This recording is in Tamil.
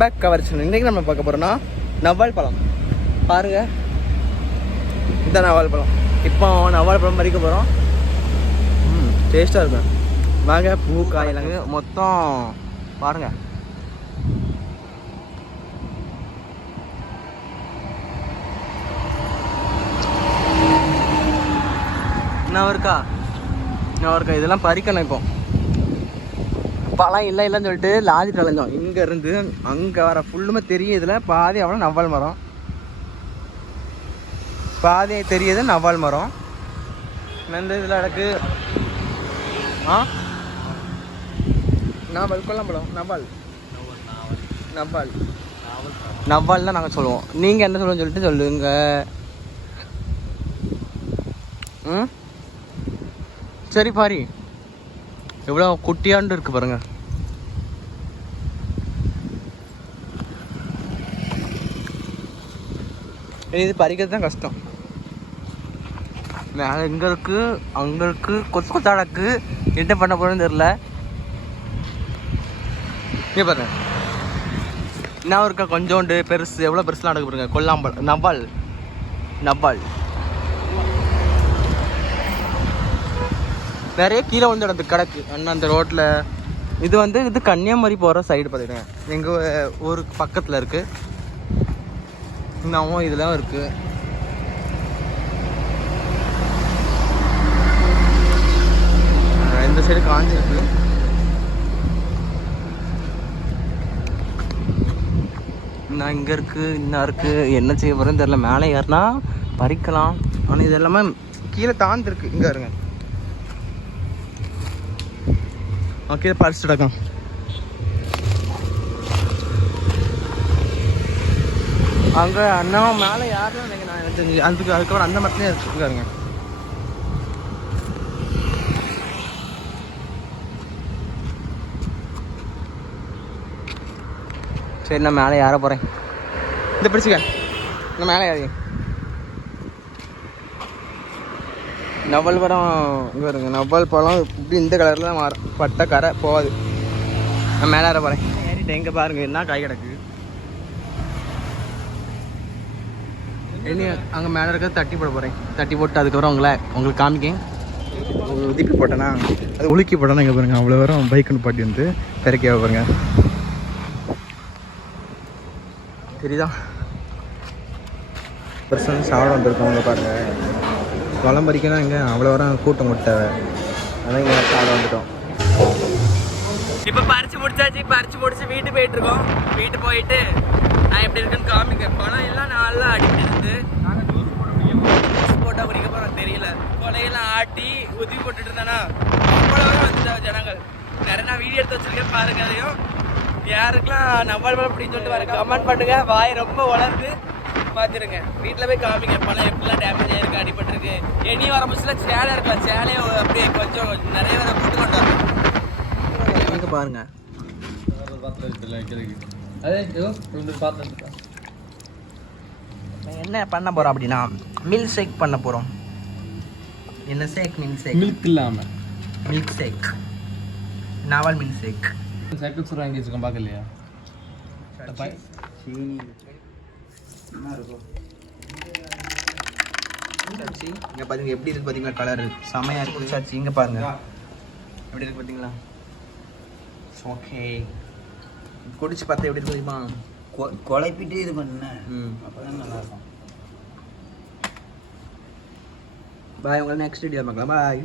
Back cover channel. இன்றைக்கி நம்ம பார்க்க போகிறோன்னா நவால் பழம். பாருங்கள், இதுதான் நவால் பழம். இப்போ நவால் பழம் பறிக்க போகிறோம். டேஸ்ட்டாக இருக்கும். வாங்க, பூ காயெல்லாம் மொத்தம் பாருங்கள். நான் இருக்கா இதெல்லாம் பறிக்கணும். இப்போ பழம் இல்லைன்னு சொல்லிட்டு லாஜிட்டு அலைஞ்சோம். இங்கே இருந்து அங்கே வர ஃபுல்லுமே தெரியும். இதில் பாதி அவ்வளோ நவால் மரம், பாதி தெரியுது நவால் மரம். இந்த இதில் எனக்கு நவால் கொல்லம்பழம் நவால் தான் நாங்கள் சொல்லுவோம். நீங்கள் என்ன சொல்லுவோம்னு சொல்லிட்டு சொல்லுங்க. சரி, பாரி எவ்வளோ குட்டியாண்டு இருக்கு பாருங்க. இது பறிக்கிறது தான் கஷ்டம். மேலே இங்கே இருக்கு, அங்கே இருக்கு, கொத்து கொத்தாடக்கு. என்ன பண்ண போறேன்னு தெரியல. இங்கே பாருங்க, என்ன இருக்கா கொஞ்சோண்டு பெருசு. எவ்வளோ பெருசுலாம் நடக்கு பாருங்க. கொல்லாம்பழம் நவால் நிறைய கீழே வந்து நடந்து கிடக்கு அண்ணா அந்த ரோட்டில். இது கன்னியாகுமரி போகிற சைடு பார்த்துக்கிட்டேன். எங்கள் ஊருக்கு பக்கத்தில் இருக்குது. இன்னும் இதெல்லாம் இருக்குது. இந்த சைடு காஞ்சிருக்கு. இன்னும் இங்கே இருக்குது, இன்னும் இருக்குது. என்ன செய்ய போகிறேன்னு தெரில. மேலே ஏறினா பறிக்கலாம். ஆனால் இது எல்லாமே கீழே தாழ்ந்துருக்கு. இங்கே இருங்க, ஓகே, பறிச்சுட்டு கிடக்கும். அங்கே அண்ணா மேலே யாரும் இல்லைங்க. நான் எனக்கு அதுக்கப்புறம் அந்த மரத்துலேயே இருக்குங்க. சரி, நான் மேலே ஏற போகிறேன். இந்த பிடிச்சிக்க, நான் மேலே ஏறி. நவல் பழம் இங்கே வருங்க. நவல் பழம் இப்படி இந்த கலரில் தான் மாறும். பட்டை கரை போகாது. நான் மேலே ஏற போகிறேன். ஏறிட்டேன். எங்கே பாருங்கள், என்ன காய் கிடக்கு. இனி அங்கே மேலே இருக்கிறத தட்டி போட போகிறேன். தட்டி போட்டு அதுக்கப்புறம் உங்களுக்கு காமிக்கேன். உதிப்பி போட்டேன்னா அது உலுக்கி போட்டேன்னா இங்கே பாருங்கள். அவ்வளோ வரும் பைக்குன்னு பாட்டி வந்து திறக்க பாருங்க. தெரியுதா? பர்சன் சாப்பிட வந்துருக்கவங்க பாருங்கள். பழம் பறிக்கணும். இங்கே அவ்வளோ வரம் கூட்டம் முட்டை. அதான் இங்கே சாப்பிட வந்துட்டோம். இப்போ பறிச்சு முடிச்சு வீட்டு போயிட்டுருக்கோம். வீட்டு போயிட்டு நான் எப்படி இருக்குன்னு காமிக்க. பழம் எல்லாம் நல்லா அடிக்கிட்டு ஜூஸ் போட்டால் குடிக்க போகிறோம். தெரியல, கொலையெல்லாம் ஆட்டி உதவி போட்டுட்டு இருந்தானா அவ்வளோ வந்துட்டா ஜனங்கள். நிறைய நான் வீடியோ எடுத்து வச்சிருக்கேன் பாருங்க. அதையும் யாருக்கெல்லாம் நவால் பழம் அப்படின்னு சொல்லிட்டு வர கமெண்ட் பண்ணுங்க. வாய் ரொம்ப வளர்ந்து பார்த்துருங்க. வீட்டில் போய் காமிங்க பழம் எப்படிலாம் டேமேஜ் ஆகிருக்கு, அடிபட்டுருக்கு. இனி வர முச்சில் சேலை இருக்கலாம். சேலையை அப்படியே கொஞ்சம் நிறைய பேரை கூட்டு கொண்டு வரணும். பாருங்க, என்ன பண்ண போகிறோம் அப்படின்னா மில்க் ஷேக் பண்ண போகிறோம். என்ன ஷேக்? மில்க் இல்லாமல் மில்க் ஷேக், நவால் மில்க் ஷேக். சைக்கிள் வாங்கி வச்சுக்கோங்க, பார்க்கலையா? இங்கே பாருங்க எப்படி இருக்கு பார்த்தீங்களா? கலரு செமையாக இருக்கு. குடிச்சாச்சு. இங்கே பாருங்க எப்படி இருக்கு பார்த்தீங்களா? ஓகே, குடிச்சு பார்த்தா எப்படி இருக்கு தெரியுமா? குழப்பிட்டு இது பண்ணேன். அப்போதான் நல்லா இருக்கும். பாய், உங்களை நெக்ஸ்ட் வீடியோ பார்க்கலாம். பாய்.